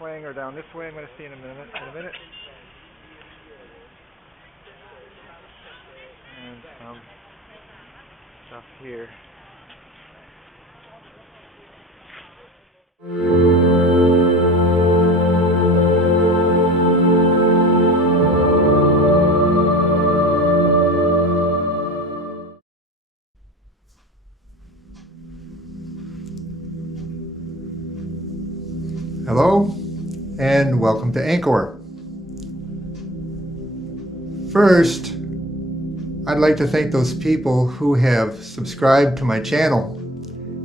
wing or down this way. I'm going to see in a minute. And some stuff here. Hello, and welcome to Angkor. First, I'd like to thank those people who have subscribed to my channel.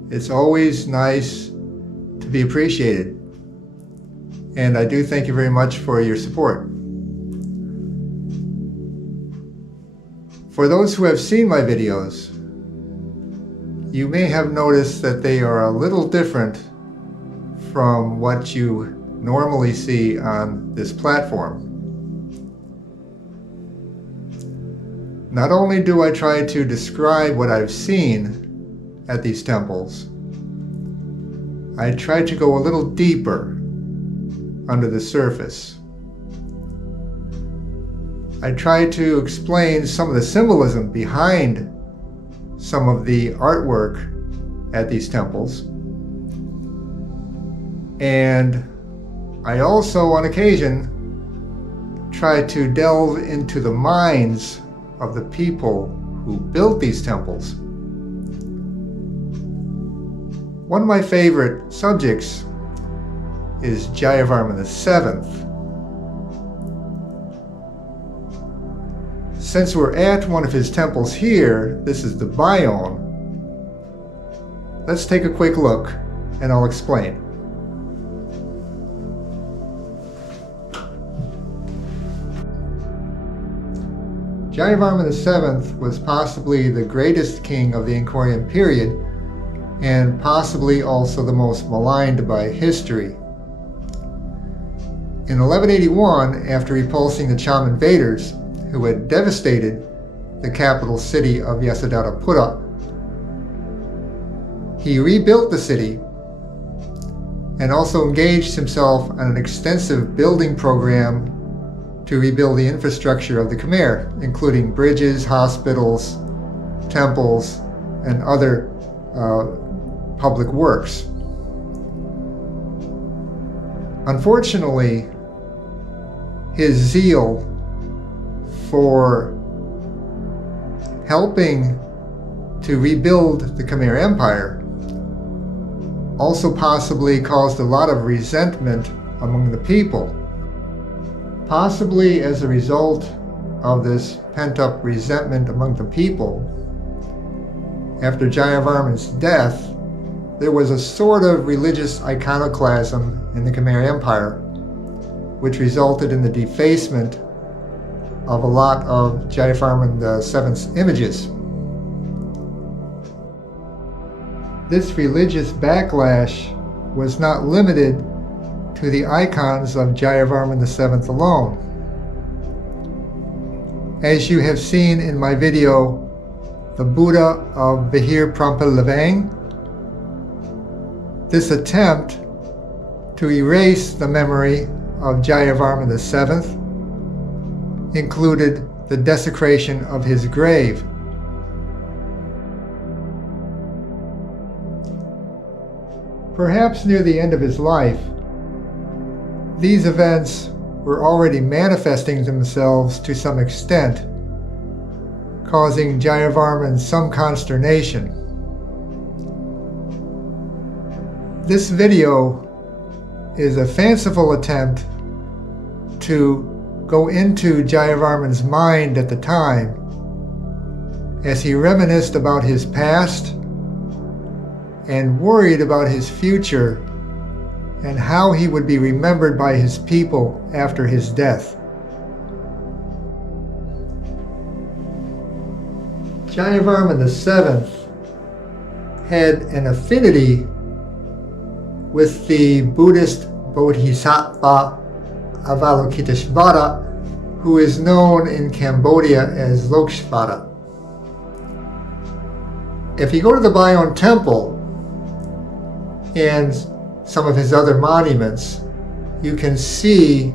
It's always nice to be appreciated, and I do thank you very much for your support. For those who have seen my videos, you may have noticed that they are a little different from what you normally see on this platform. Not only do I try to describe what I've seen at these temples, I try to go a little deeper under the surface. I try to explain some of the symbolism behind some of the artwork at these temples. And I also, on occasion, try to delve into the minds of the people who built these temples. One of my favorite subjects is Jayavarman VII. Since we're at one of his temples here, this is the Bayon, let's take a quick look and I'll explain. Jayavarman VII was possibly the greatest king of the Angkorian period, and possibly also the most maligned by history. In 1181, after repulsing the Cham invaders, who had devastated the capital city of Yasodharapura, he rebuilt the city and also engaged himself on an extensive building program to rebuild the infrastructure of the Khmer, including bridges, hospitals, temples, and other public works. Unfortunately, his zeal for helping to rebuild the Khmer Empire also possibly caused a lot of resentment among the people. Possibly as a result of this pent-up resentment among the people, after Jayavarman's death, there was a sort of religious iconoclasm in the Khmer Empire, which resulted in the defacement of a lot of Jayavarman VII's images. This religious backlash was not limited to the icons of Jayavarman VII alone. As you have seen in my video, the Buddha of Vihir Prapel Levang, this attempt to erase the memory of Jayavarman VII included the desecration of his grave. Perhaps near the end of his life, these events were already manifesting themselves to some extent, causing Jayavarman some consternation. This video is a fanciful attempt to go into Jayavarman's mind at the time as he reminisced about his past and worried about his future and how he would be remembered by his people after his death. Jayavarman VII had an affinity with the Buddhist Bodhisattva Avalokiteshvara, who is known in Cambodia as Lokshvara. If you go to the Bayon Temple and some of his other monuments, you can see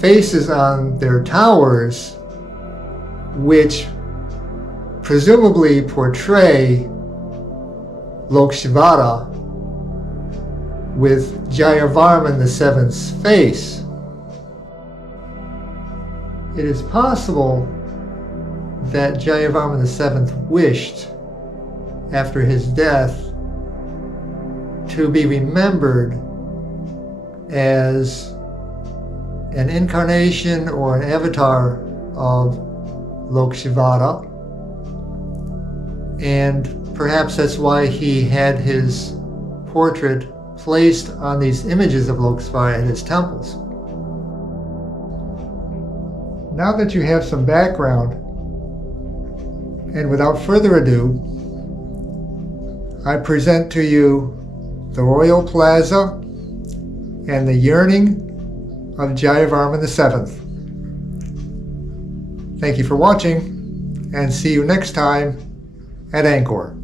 faces on their towers which presumably portray Lokshvara with Jayavarman VII's face. It is possible that Jayavarman VII wished, after his death, to be remembered as an incarnation or an avatar of Lokshvara, and perhaps that's why he had his portrait placed on these images of Lokshvara at his temples. Now that you have some background, and without further ado, I present to you the Royal Plaza and the Yearning of Jayavarman VII. Thank you for watching, and see you next time at Angkor.